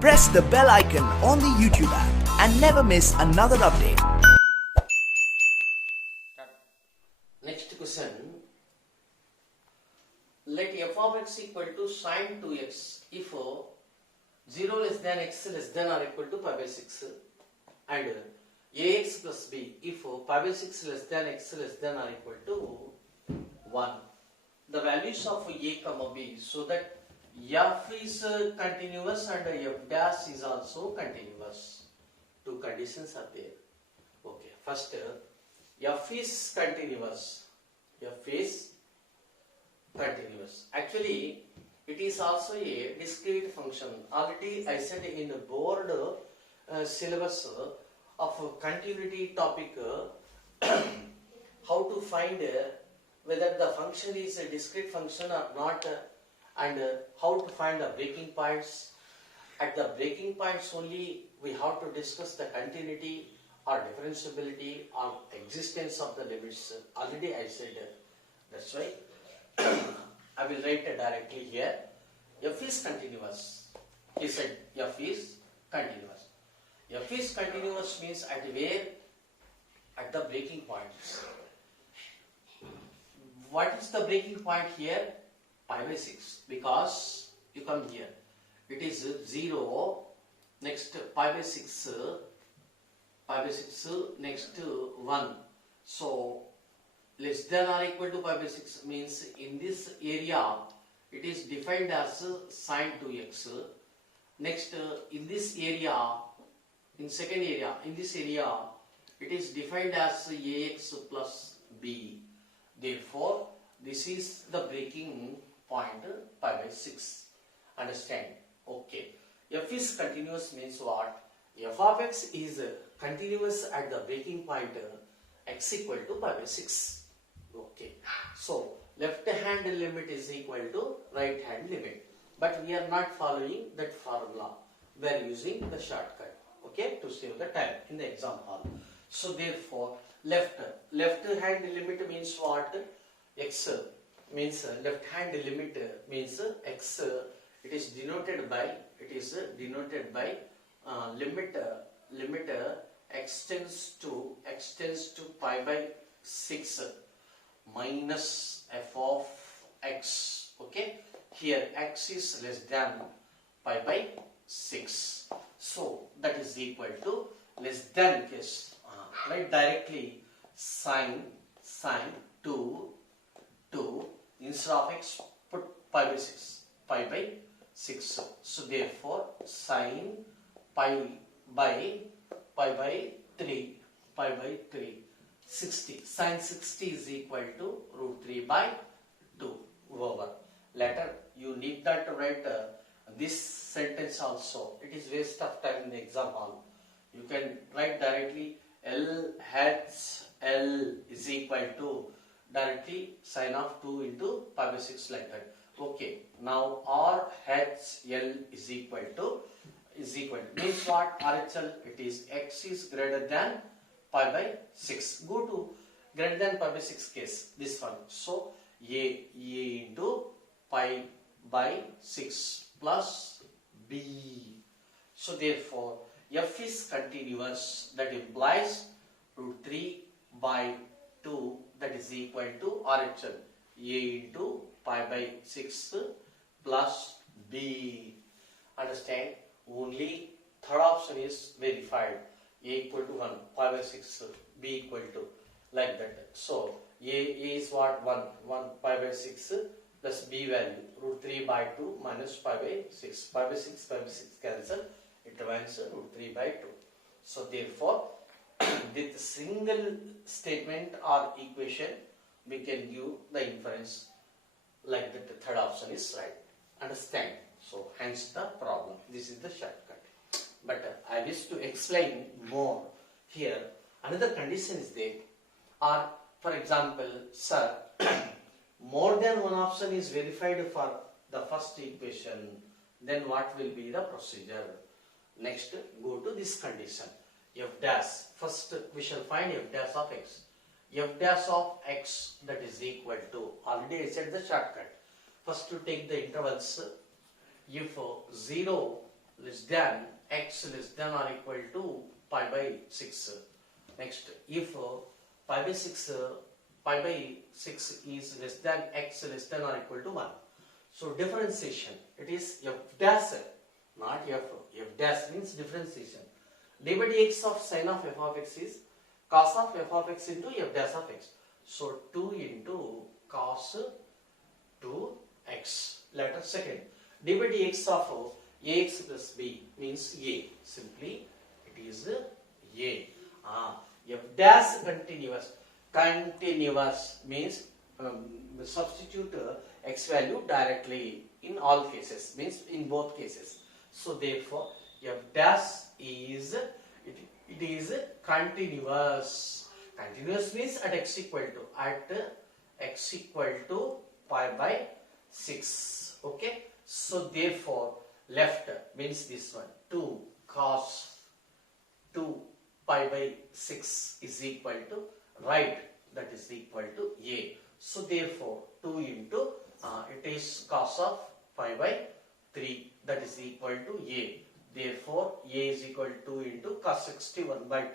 Press the bell icon on the YouTube app and never miss another update. Next question. Let f of x equal to sine 2x if 0 less than x less than or equal to pi by 6 and ax plus b if pi by 6 less than x less than or equal to 1. The values of a comma b so that f is continuous and f dash is also continuous. Two conditions are there. Okay, first f is continuous. F is continuous. Actually, it is also a discrete function. Already I said in the board syllabus of continuity topic how to find whether the function is a discrete function or not, and how to find the breaking points. At the breaking points only we have to discuss the continuity or differentiability or existence of the limits. Already I said that's why I will write it directly here. F is continuous. He said f is continuous. F is continuous means at where? At the breaking points. What is the breaking point here? Pi by 6, because you come here. It is 0, next pi by 6, next 1. So less than or equal to pi by 6 means in this area it is defined as sine 2x. Next in this area, in second area, in this area it is defined as ax plus b. Therefore this is the breaking point pi by 6. Understand? Okay. F is continuous means what? F of x is continuous at the breaking point x equal to pi by 6. Okay. So left hand limit is equal to right hand limit. But we are not following that formula. We are using the shortcut. Okay, to save the time in the exam hall. So therefore left hand limit means what? X means left hand limit means x. It is denoted by limit extends to pi by 6 minus f of x. Okay, here x is less than pi by 6. So that is equal to less than case. Write directly sine 2 instead of x put pi by 6. So therefore sine pi by 3 60. Sine 60 is equal to root 3 by 2 over. Later you need that to write this sentence also. It is waste of time in the exam hall. You can write directly L is equal to directly sine of 2 into pi by 6 like that. Okay. Now RHL is equal to means what? RHL, it is x is greater than pi by 6. Go to greater than pi by 6 case, this one. So A into pi by 6 plus B. So therefore f is continuous, that implies root 3 by 2, that is equal to RHL A into pi by 6 plus B. Understand? Only third option is verified. A equal to 1, pi by 6, B equal to, like that. So A is what? 1 pi by 6 plus B value root 3 by 2 minus pi by 6. Pi by 6 cancel. It remains root 3 by 2. So therefore with single statement or equation we can give the inference like that. The third option is right. Understand? So hence the problem. This is the shortcut. But I wish to explain more here. Another condition is there. Or for example, sir, more than one option is verified for the first equation. Then what will be the procedure? Next, go to this condition. F dash. First we shall find f dash of x. F dash of x, that is equal to, already I said the shortcut. First to take the intervals. If 0 less than x less than or equal to pi by 6. Next, if pi by 6 is less than x less than or equal to 1. So differentiation, it is f dash, not f. F dash means differentiation. D by dx of sin of f of x is cos of f of x into f dash of x. So 2 into cos 2x. Letter second. D by dx of ax plus b means a. Simply it is a. F dash continuous. Continuous means substitute x value directly in all cases, means in both cases. So therefore f dash is it is continuous. Continuous means at x equal to pi by 6. Okay. So therefore left means this one, 2 cos 2 pi by 6 is equal to right, that is equal to a. So therefore 2 into it is cos of pi by 3, that is equal to a. Therefore a is equal to 2 into cos 61 by 2,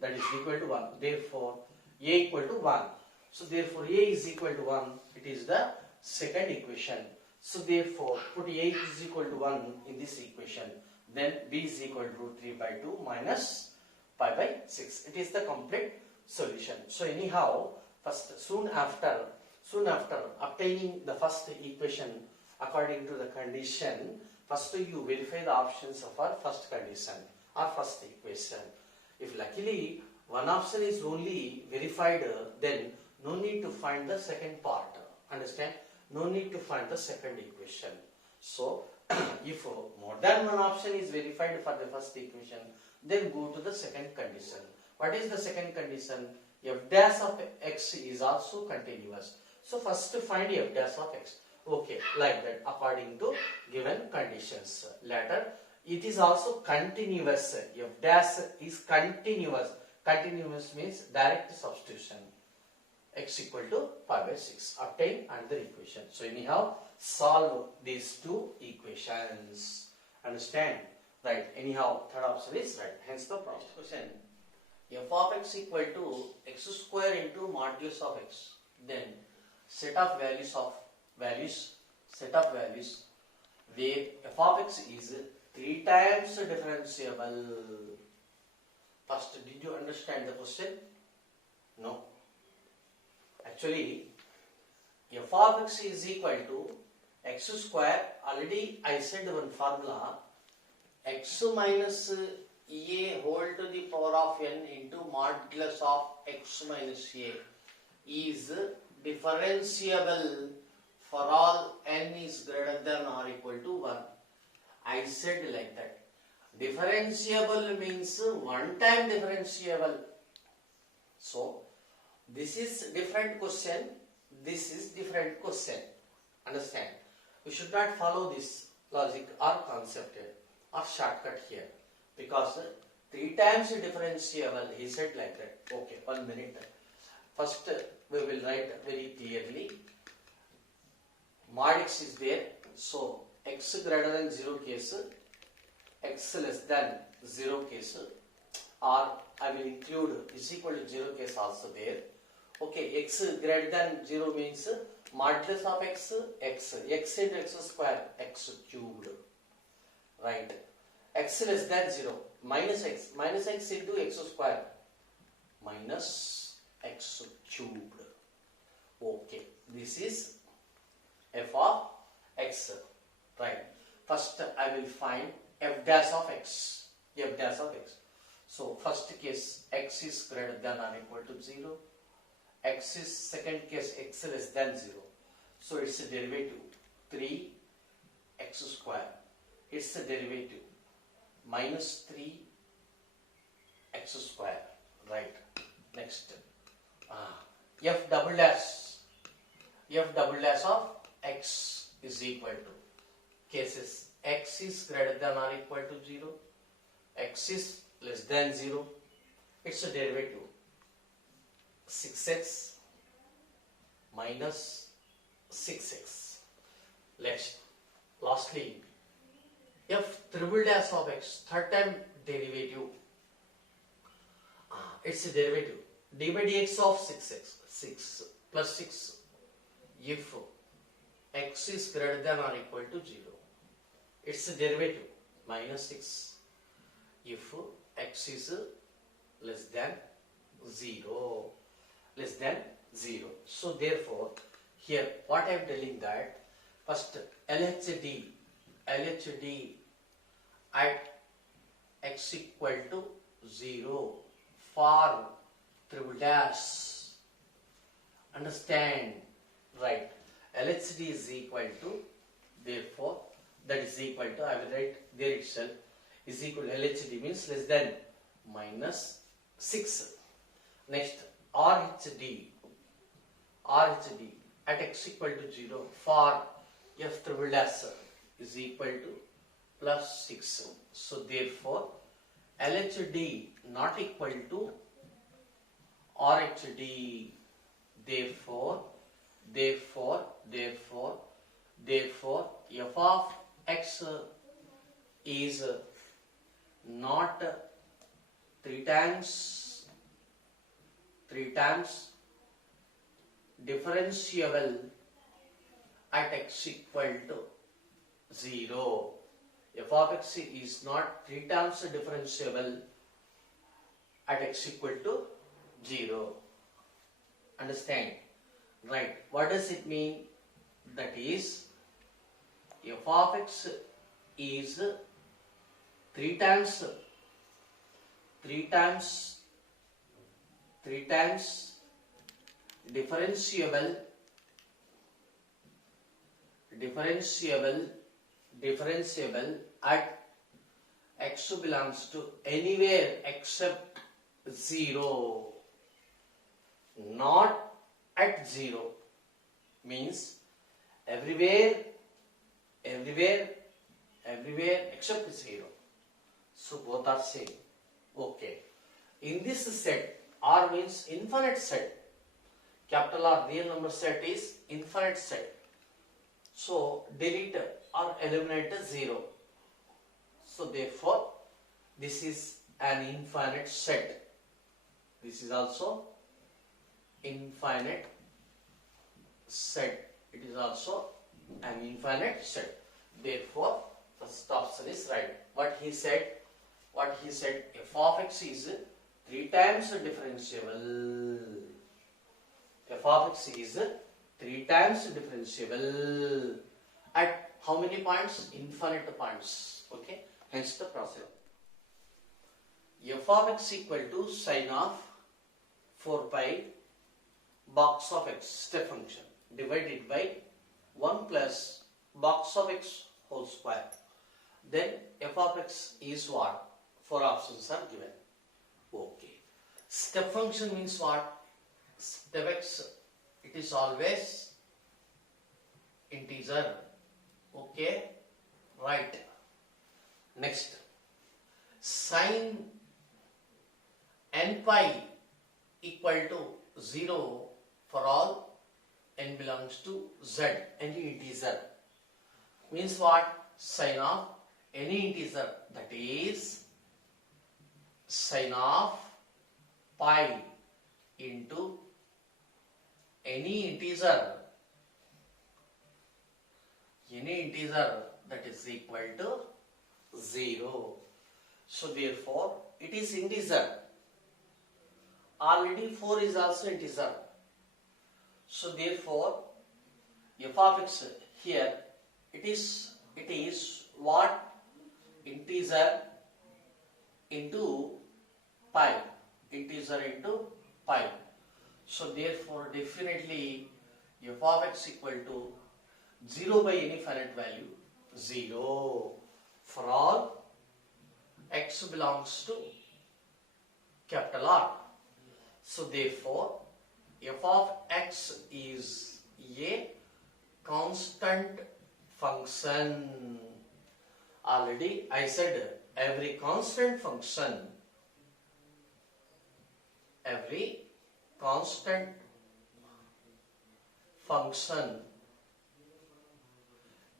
that is equal to 1. Therefore a equal to 1. So therefore a is equal to 1. It is the second equation. So therefore put a is equal to 1 in this equation. Then b is equal to 3 by 2 minus pi by 6. It is the complete solution. So anyhow, soon after obtaining the first equation according to the condition, first you verify the options of our first condition or first equation. If luckily one option is only verified, then no need to find the second part. Understand? No need to find the second equation. So if more than one option is verified for the first equation, then go to the second condition. What is the second condition? F dash of x is also continuous. So first find f dash of x. Okay, like that according to given conditions. Later, it is also continuous. F dash is continuous. Continuous means direct substitution. X equal to pi by 6. Obtain another equation. So anyhow, solve these two equations. Understand? Right. Anyhow, third option is right. Hence the problem. Next question. F of x equal to x square into modulus of x. Then set of values where f of x is 3 times differentiable. First, did you understand the question? No. Actually, f of x is equal to x square. Already I said one formula, x minus a whole to the power of n into modulus of x minus a is differentiable for all n is greater than or equal to 1. I said like that. Differentiable means one time differentiable. So this is different question, this is different question. Understand? We should not follow this logic or concept or shortcut here, because 3 times differentiable, he said like that. Okay, 1 minute. First we will write very clearly. Mod x is there, so x greater than 0 case, x less than 0 case, or I will include is equal to 0 case also there. Okay, x greater than 0 means modulus of x into x square, x cubed. Right. X less than 0, minus x into x square, minus x cubed. Okay, this is f of x. Right. First I will find f dash of x. So first case, x is greater than or equal to 0. X is second case, x less than 0. So it's a derivative 3 x square. It's a derivative minus 3 x square. Right. Next, f double dash of x is equal to cases x is greater than or equal to 0, x is less than 0. It's a derivative 6x minus 6x. Lastly, f triple dash of x, third time derivative. It's a derivative. D by dx of 6x, 6 plus 6, if x is greater than or equal to 0. It's a derivative, minus 6, if x is less than 0. Less than 0. So therefore, here what I am telling that, first LHD at x equal to 0 for triple dash. Understand? Right. LHD is equal to, therefore, that is equal to, I will write there itself, is equal to LHD means less than minus 6. Next, RHD at x equal to 0 for f triple dash is equal to plus 6. So therefore, LHD not equal to RHD. Therefore, f of x is not 3 times differentiable at x equal to 0. F of x is not 3 times differentiable at x equal to 0. Understand? Right. What does it mean? That is, f of x is 3 times differentiable at x belongs to anywhere except 0. Not at 0 means everywhere except 0. So both are same. Okay. In this set, R means infinite set. Capital R real number set is infinite set. So delete or eliminate 0. So therefore, this is an infinite set. This is also infinite set. It is also an infinite set. Therefore, first option is right. What he said, f of x is 3 times differentiable. F of x is 3 times differentiable at how many points? Infinite points. Okay. Hence the process. F of x equal to sine of 4 pi box of x, step function, divided by 1 plus box of x whole square. Then f of x is what? 4 options are given. Okay. Step function means what? Step x, it is always integer. Okay. Right. Next. Sine n pi equal to 0 for all n belongs to z, any integer. Means what? Sine of any integer, that is sine of pi into any integer that is equal to 0. So therefore it is integer. Already 4 is also integer. So therefore f of x here it is what? Integer into pi. So therefore definitely f of x equal to 0 by any finite value, 0 for all x belongs to capital R. So therefore f of x is a constant function. Already I said every constant function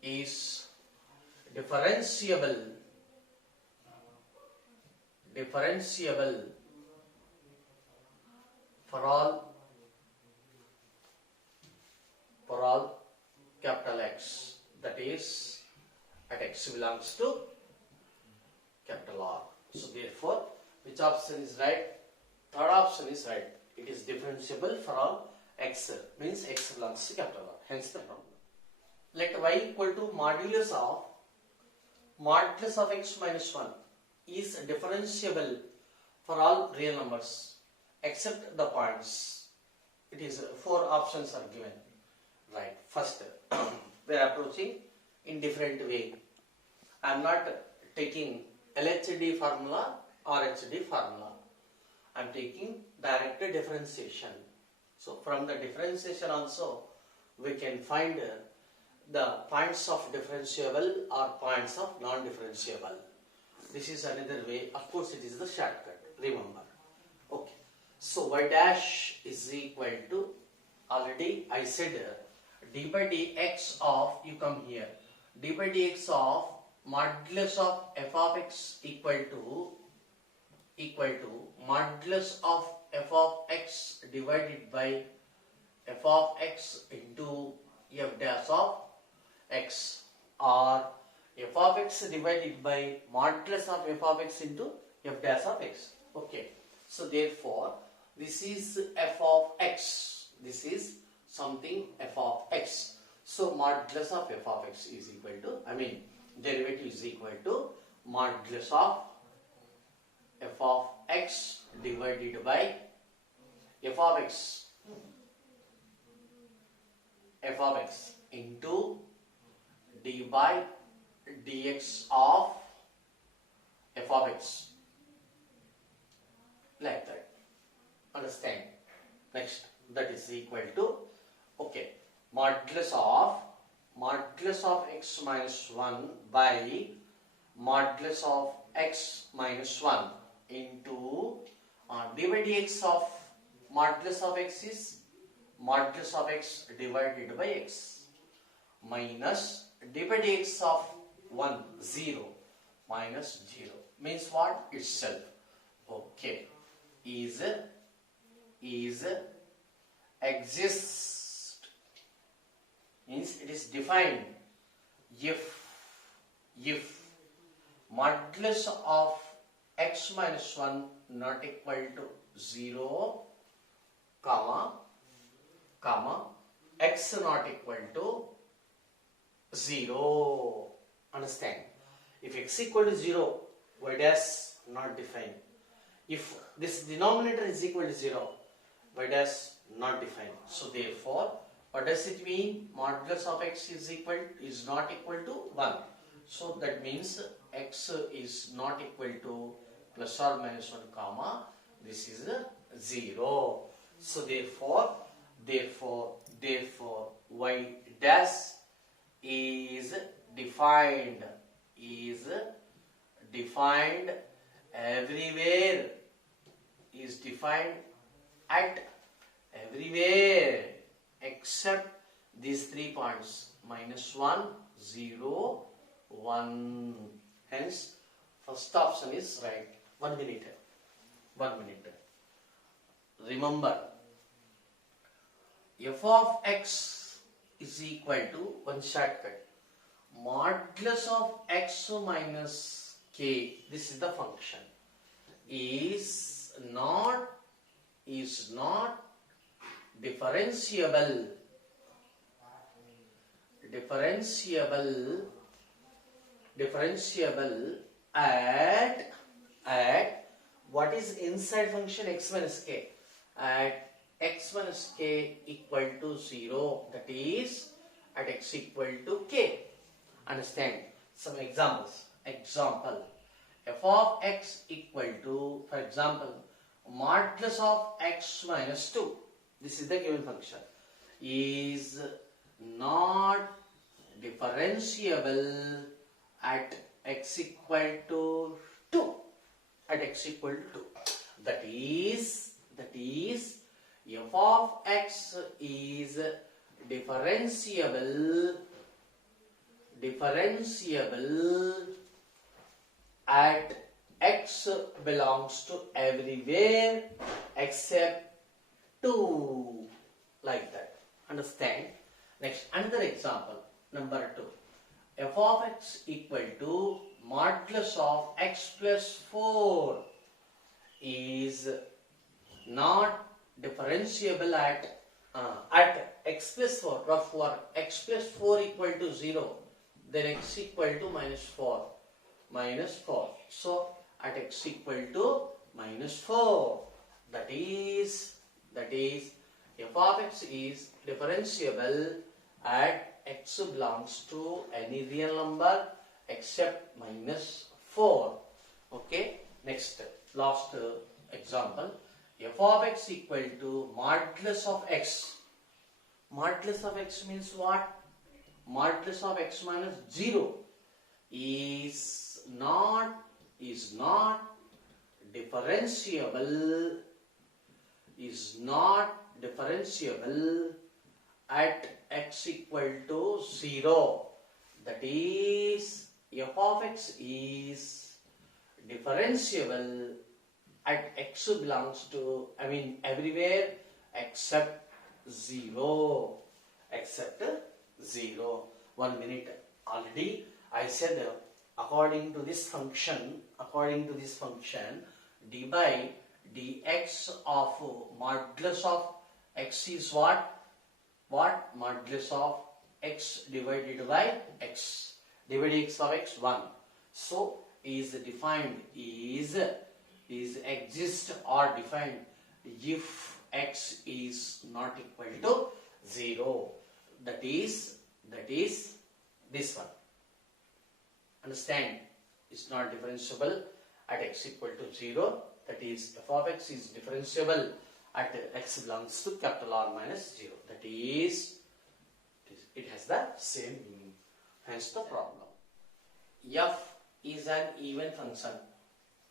is differentiable differentiable for all capital X, that is at X belongs to capital R. So therefore, which option is right? Third option is right. It is differentiable for all X, means X belongs to capital R, hence the problem. Let Y equal to modulus of X minus 1 is differentiable for all real numbers except the points. It is 4 options are given. Right. First, we are approaching in different way. I am not taking LHD formula or HD formula. I am taking direct differentiation. So from the differentiation also we can find the points of differentiable or points of non-differentiable. This is another way. Of course, it is the shortcut. Remember. Okay. So y dash is equal to, already I said d by dx of, you come here, d by dx of modulus of f of x equal to modulus of f of x divided by f of x into f dash of x, or f of x divided by modulus of f of x into f dash of x. Okay. So therefore, this is f of x. This is something f of x. So modulus of f of x is equal to, derivative is equal to modulus of f of x divided by f of x into d by dx of f of x, like that. Understand? Next, that is equal to, okay, modulus of x minus 1 by modulus of x minus 1 into d by dx of modulus of x is modulus of x divided by x minus d by dx of 1, 0 minus 0 means what? Itself. Okay. Is exist means it is defined if modulus of x minus 1 not equal to 0, comma x not equal to 0. Understand? If x equal to 0, y dash not defined. If this denominator is equal to 0, y dash not defined. So therefore, what does it mean? Modulus of x is not equal to 1. So that means x is not equal to plus or minus 1 comma. This is 0. So therefore y dash is defined everywhere, is defined at everywhere except these 3 points, minus 1, 0, 1. Hence, first option is right. 1 minute. Remember, f of x is equal to, one shortcut, modulus of x minus k, this is the function, is not differentiable at what is inside function x minus k, at x minus k equal to 0, that is at x equal to k. Understand? Some examples. Example, f of x equal to, for example, modulus of x minus 2, this is the given function, is not differentiable at x equal to 2. At x equal to 2. That is f of x is differentiable at x x belongs to everywhere except 2, like that. Understand? Next, another example, number 2. F of x equal to modulus of x plus 4 is not differentiable at x plus 4. For x plus 4 equal to 0, then x equal to minus 4. So at x equal to minus 4, that is f of x is differentiable at x belongs to any real number except minus 4. Okay. Next, last example. F of x equal to modulus of x. Modulus of x means what? Modulus of x minus 0 is not differentiable at x equal to 0. That is, f of x is differentiable at x belongs to, everywhere except 0. 1 minute. Already I said according to this function, d by dx of modulus of x is what? Modulus of x divided by x. Divided x of x, 1. So is defined, is exist or defined if x is not equal to 0. That is this one. Understand? It's not differentiable at x equal to 0. That is, f of x is differentiable at x belongs to capital R minus 0. That is, it has the same meaning. Hence the problem. F is an even function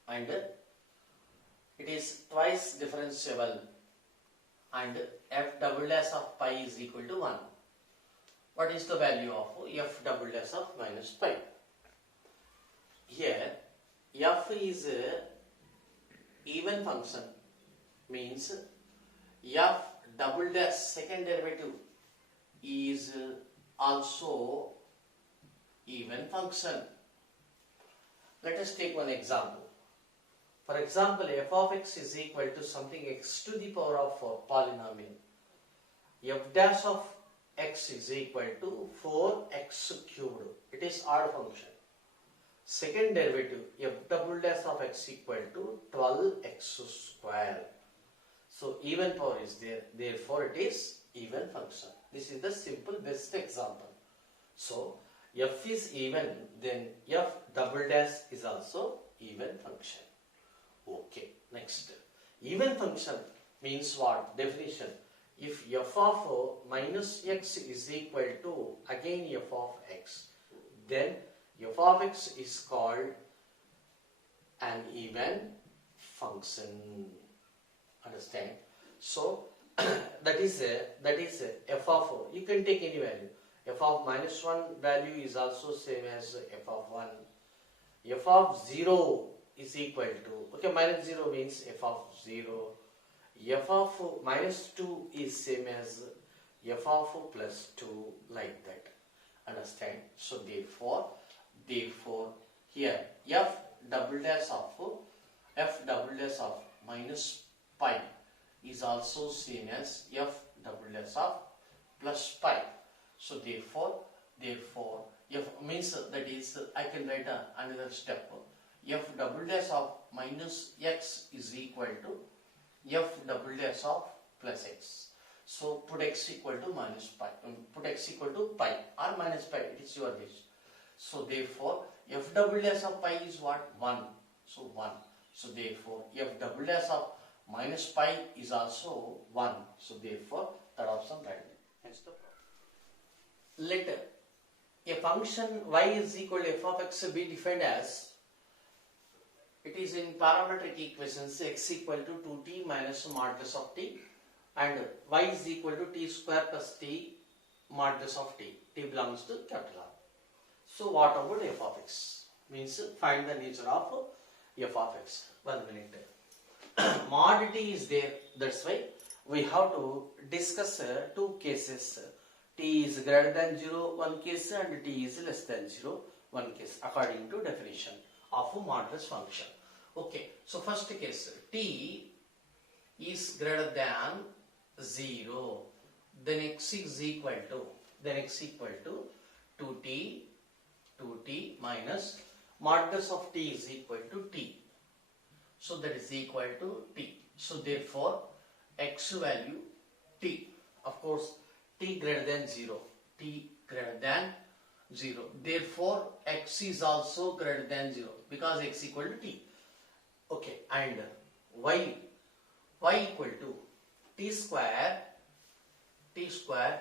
and it is twice differentiable, and f double dash of pi is equal to 1. What is the value of f double dash of minus pi? Here, f is a even function, means f double dash second derivative is also even function. Let us take one example. For example, f of x is equal to something x to the power of 4 polynomial. F dash of x is equal to 4x cubed. It is odd function. Second derivative, f double dash of x equal to 12x square. So even power is there. Therefore, it is even function. This is the simple best example. So f is even, then f double dash is also even function. Okay, next. Even function means what? Definition. If f of minus x is equal to again f of x, then f of x is called an even function. Understand? So that is f of, you can take any value. F of minus 1 value is also same as f of 1. F of 0 is equal to, okay, minus 0 means f of 0. F of minus 2 is same as f of plus 2, like that. Understand? So therefore here f double dash of minus pi is also same as f double dash of plus pi. So therefore f means, that is, I can write another step. F double dash of minus x is equal to f double dash of plus x. So put x equal to minus pi, put x equal to pi or minus pi, it is your wish. So therefore f double dash of pi is what? 1. So 1. So therefore f double dash of minus pi is also 1. So therefore that option right. Hence the problem. Let a function y is equal to f of x be defined as, it is in parametric equations, x equal to 2t minus modulus of t and y is equal to t square plus t modulus of t. T belongs to capital R. So what about f of x? Means find the nature of f of x. 1 minute. Mod t is there, that's why we have to discuss two cases. T is greater than 0 one case and t is less than 0 one case according to definition of a modulus function. Okay, so first case, t is greater than 0, then x is equal to 2t minus modulus of t is equal to t. So that is equal to t. So therefore x value t, of course t greater than 0, therefore x is also greater than 0 because x equal to t. Okay, and y equal to t square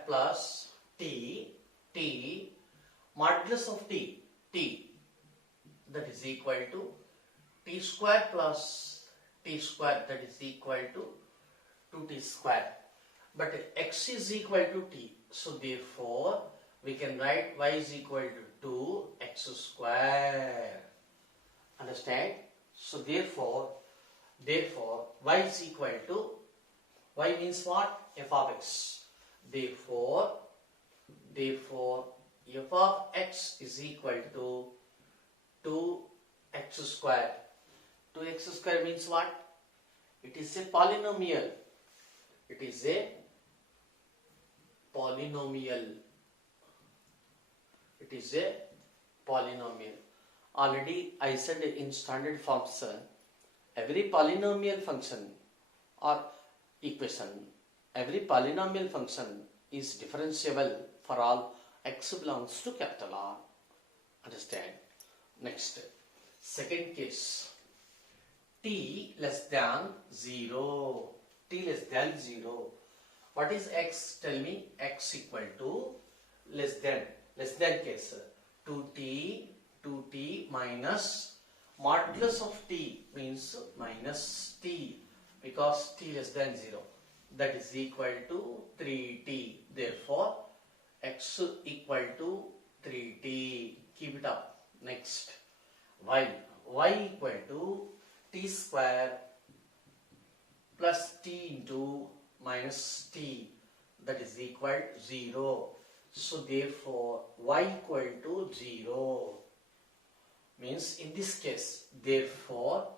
plus t modulus of t that is equal to t square plus t square, that is equal to 2t square. But x is equal to t, so therefore we can write y is equal to 2x square. Understand? So therefore y is equal to, y means what? F of x. Therefore f of x is equal to 2x square. 2x square means what? It is a polynomial. It is a polynomial. It is a polynomial. Already I said in standard forms, every polynomial function or equation, every polynomial function is differentiable for all x belongs to capital R. Understand? Next, second case, t less than 0. T less than 0. What is x? Tell me. X equal to less than case 2t minus modulus of t means minus t because t less than 0, that is equal to 3t. Therefore x equal to 3t. Keep it up. Next, y equal to t square plus t into minus t, that is equal to 0. So therefore y equal to 0 means in this case, therefore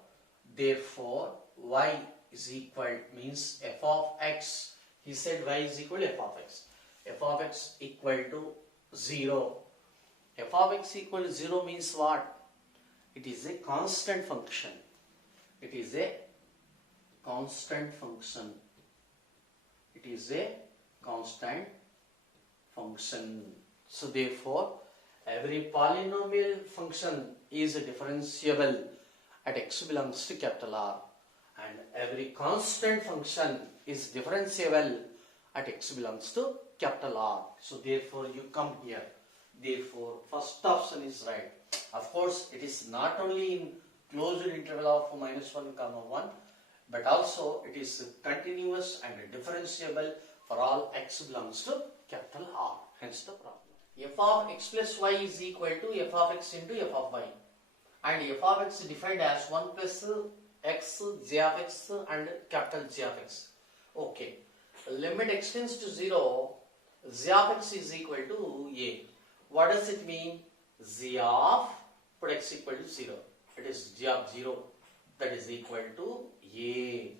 y is equal means f of x. He said y is equal to f of x. F of x equal to 0. F of x equal to 0 means what? It is a constant function. It is a constant function. It is a constant function. So therefore every polynomial function is differentiable at x belongs to capital R, and every constant function is differentiable at x belongs to capital R. So therefore you come here. Therefore first option is right. Of course it is not only in closed interval of -1, 1, but also it is continuous and differentiable for all x belongs to capital R. Hence the problem. F of x plus y is equal to f of x into f of y, and f of x defined as 1 plus x, g of x and capital G of x. Okay, limit extends to 0, g of x is equal to a. What does it mean? G of, put x equal to 0. It is g of 0, that is equal to a.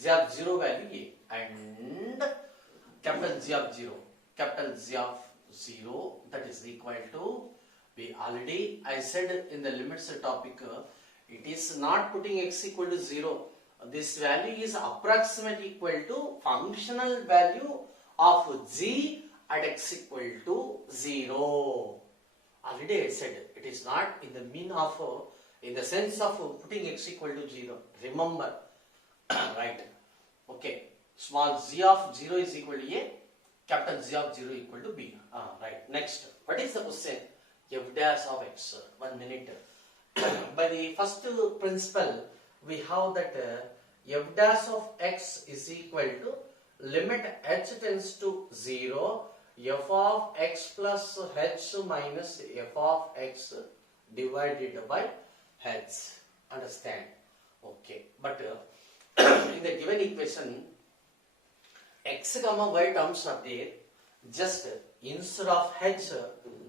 G of 0 value a, and capital G of 0, that is equal to, I said in the limits topic, it is not putting x equal to 0. This value is approximate equal to functional value of g at x equal to 0. Already I said it is not in the mean of, in the sense of putting x equal to 0. Remember, right? Okay, small z of 0 is equal to a, capital Z of 0 equal to b. Right. Next, what is the question? F dash of x. 1 minute. By the first principle, we have that f dash of x is equal to limit h tends to 0, f of x plus h minus f of x divided by h. Understand? Understand? Okay. But in the given equation, x comma y terms are there. Just instead of h,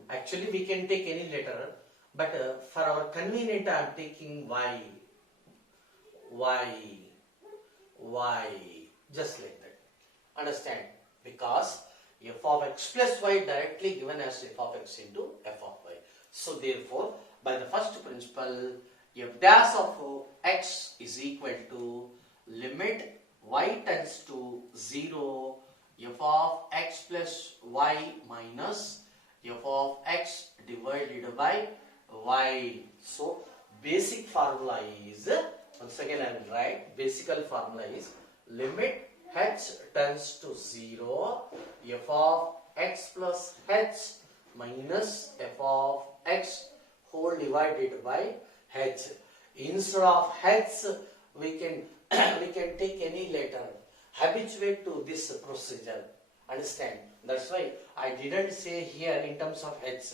actually we can take any letter, but for our convenient I am taking y, just like that. Understand? Because f of x plus y directly given as f of x into f of y. So therefore, by the first principle, f dash of x is equal to limit y tends to 0 f of x plus y minus f of x divided by y. So basic formula is, once again I will write, basic formula is limit h tends to 0 f of x plus h minus f of x whole divided by h. Instead of h, we can take any letter. Habituate to this procedure. Understand? That's why I didn't say here in terms of h.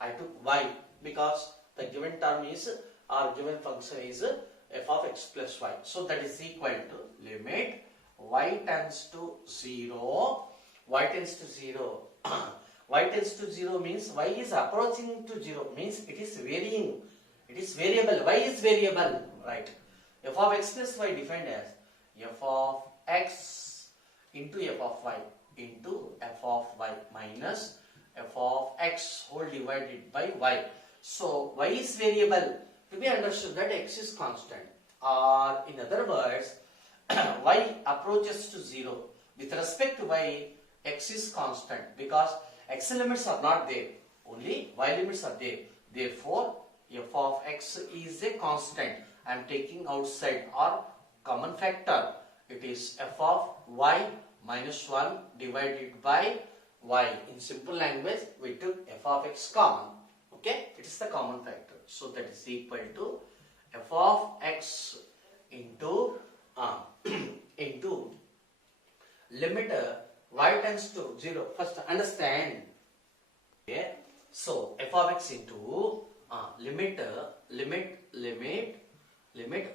I took y because the given term is, or given function is f of x plus y. So that is equal to limit y tends to 0. Y tends to 0. Y tends to 0 means y is approaching to 0, means it is varying. It is variable. Y is variable, right? F of x plus y defined as f of x into f of y into f of y minus f of x whole divided by y. So y is variable. To be understood that x is constant, or in other words, y approaches to 0. With respect to y, x is constant because x limits are not there, only y limits are there. Therefore, f of x is a constant. I am taking outside or common factor. It is f of y minus 1 divided by y. In simple language, we took f of x common. Okay, it is the common factor. So that is equal to f of x into into limit y tends to 0. First understand. Okay. So f of x into limit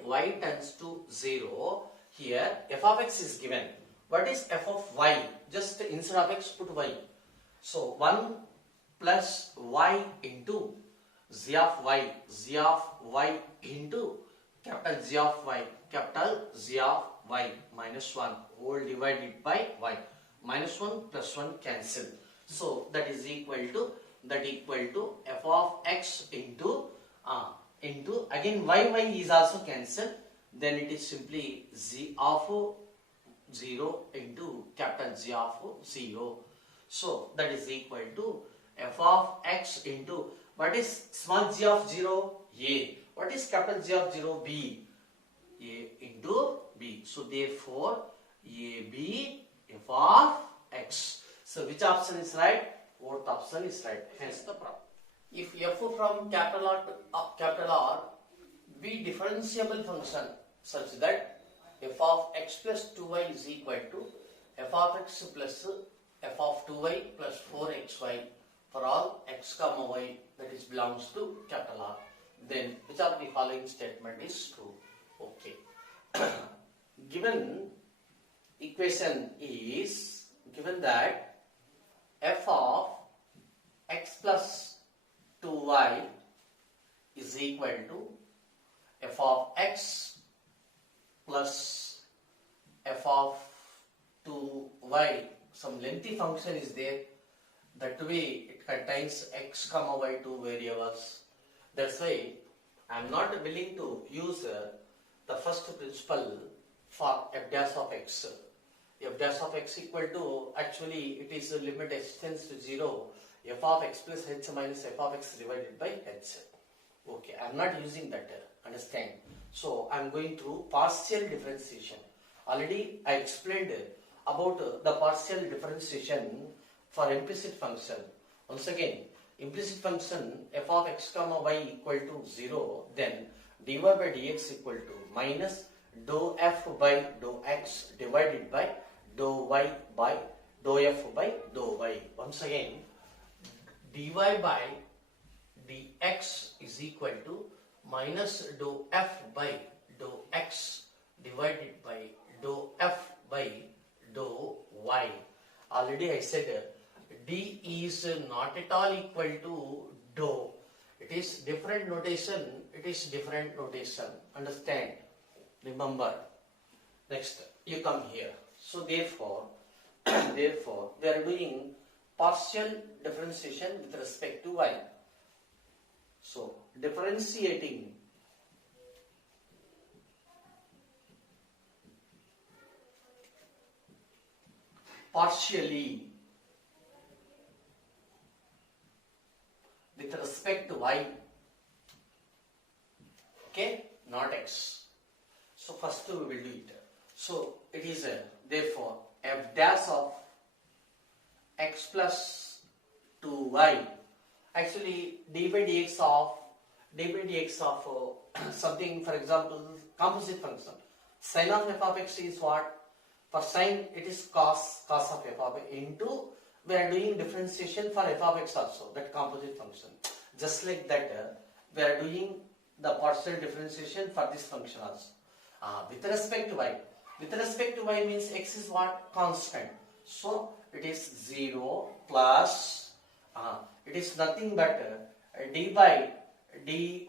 y tends to 0. Here f of x is given. What is f of y? Just instead of x put y. So 1 plus y into z of y into capital Z of y minus 1 whole divided by y. Minus 1 plus 1 cancel. So that is equal to f of x into again y is also cancelled. Then it is simply z of 0 into capital Z of 0. So that is equal to f of x into, what is small z of 0? A. What is capital Z of 0? B. A into B. So therefore AB f of x. So which option is right? Fourth option is right. Hence the problem. If f from capital R to capital R be differentiable function such that f of x plus 2y is equal to f of x plus f of 2y plus 4xy for all x comma y that is belongs to capital R, then which of the following statement is true? Okay. Given equation is given that f of x plus 2y is equal to f of x plus f of 2y. Some lengthy function is there. That way it contains x comma y two variables. That's why I am not willing to use the first principle for f dash of x. F dash of x equal to, actually it is a limit x tends to 0, f of x plus h minus f of x divided by h. Okay, I am not using that. Understand? So I am going through partial differentiation. Already I explained about the partial differentiation for implicit function. Once again, implicit function f of x comma y equal to 0, then dy by dx equal to minus dou f by dou x divided by dou y by dou f by dou y. Once again, dy by dx is equal to minus dou f by dou x divided by dou f by dou y. Already I said d is not at all equal to dou. It is different notation. It is different notation. Understand? Remember. Next, you come here. So therefore, therefore, we are doing partial differentiation with respect to y. So differentiating partially with respect to y, okay, not x. So first we will do it. So it is therefore f dash of x plus 2y. Actually d by dx of something, for example, composite function. Sin of f of x is what? For sin it is cos of f of x into, we are doing differentiation for f of x also, that composite function. Just like that, we are doing the partial differentiation for this function also. With respect to y. With respect to y means x is what? Constant. So it is 0 plus, it is nothing but d by dy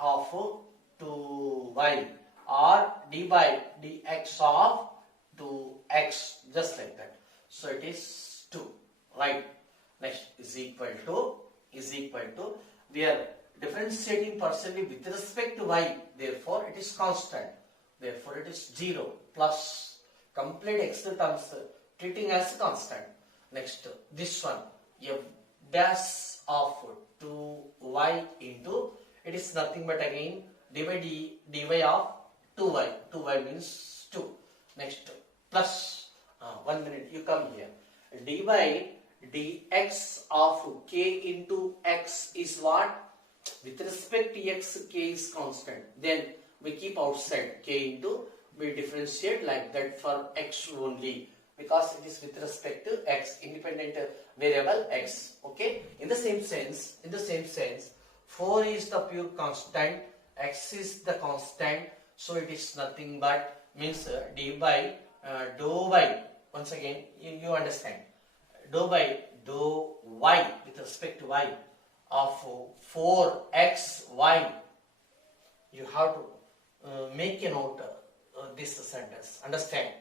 of 2y or d by dx of 2x, just like that. So it is 2, right? Next is equal to, we are differentiating partially with respect to y, therefore it is constant, therefore it is 0 plus complete x terms treating as constant. Next, this one, f dash of 2y into, it is nothing but again dy by dy of 2y, 2y means 2. Next, plus, 1 minute, you come here, dy by dx of k into x is what? With respect to x, k is constant. Then we keep outside k into, we differentiate like that for x only, because it is with respect to x, independent variable x. Okay. In the same sense, 4 is the pure constant, x is the constant. So it is nothing but means d by dou by. Once again, you understand. Dou by dou y with respect to y of 4xy. You have to make a note this sentence. Understand?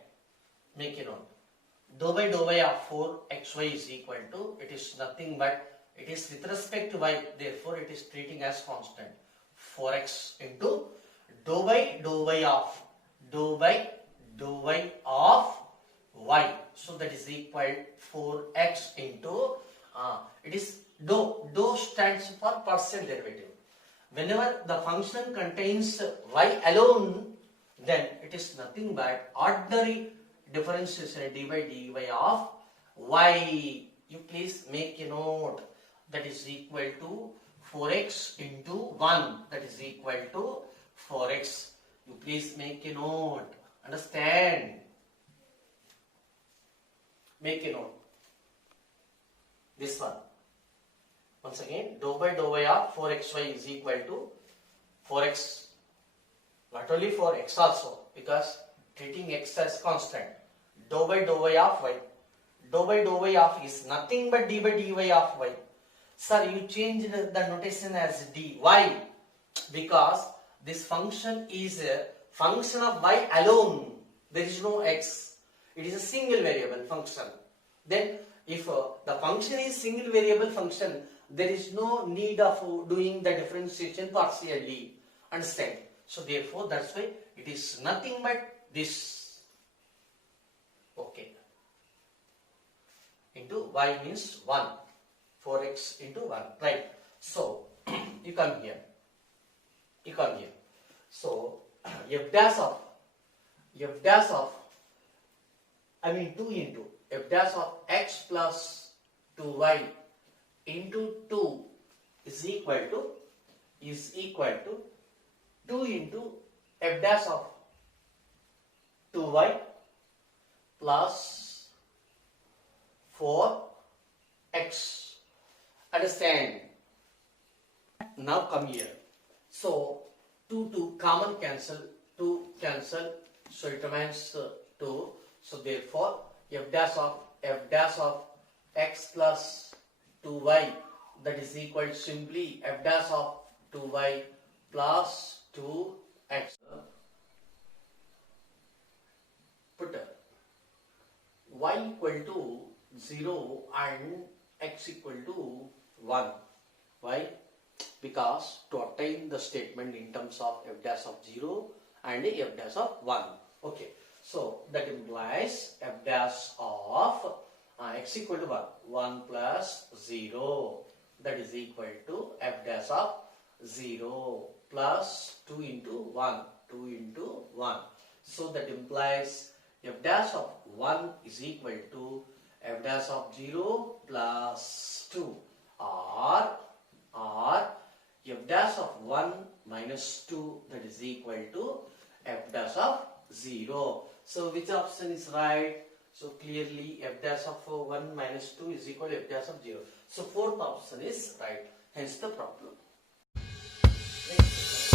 Make a note. Dou by dou y of 4xy is equal to, it is nothing but, it is with respect to y, therefore it is treating as constant. 4x into dou by dou y of y. So that is equal 4x into, it is dou stands for partial derivative. Whenever the function contains y alone, then it is nothing but ordinary differentiation d by dy of y. You please make a note, that is equal to 4x into 1, that is equal to 4x. You please make a note. Understand? Make a note. This one. Once again, dou by dou y of 4xy is equal to 4x. Not only 4x also, because treating x as constant. Dou by dou y of y. Dou by dou y of is nothing but d by dy of y. Sir, you changed the notation as dy because this function is a function of y alone. There is no x. It is a single variable function. Then if the function is single variable function, there is no need of doing the differentiation partially. Understand? So therefore that's why it is nothing but this. Okay. Into y means 1. 4x into 1. Right. So you come here. So f dash of 2 into f dash of x plus 2y into 2 is equal to 2 into f dash of 2y plus 4x. Understand? Now come here. So 2 common cancel, 2 cancel, so it remains 2. So therefore f dash of x plus 2y, that is equal to simply f dash of 2y plus 2x. Put y equal to 0 and x equal to 1. Why? Because to obtain the statement in terms of f dash of 0 and f dash of 1. Okay, so that implies f dash of x equal to 1, 1 plus 0, that is equal to f dash of 0 plus 2 into 1, 2 into 1. So that implies f dash of 1 is equal to f dash of 0 plus 2, or f dash of 1 minus 2, that is equal to f dash of 0. So which option is right? So clearly f dash of 1 minus 2 is equal to f dash of 0. So fourth option is right. Hence the problem. Next.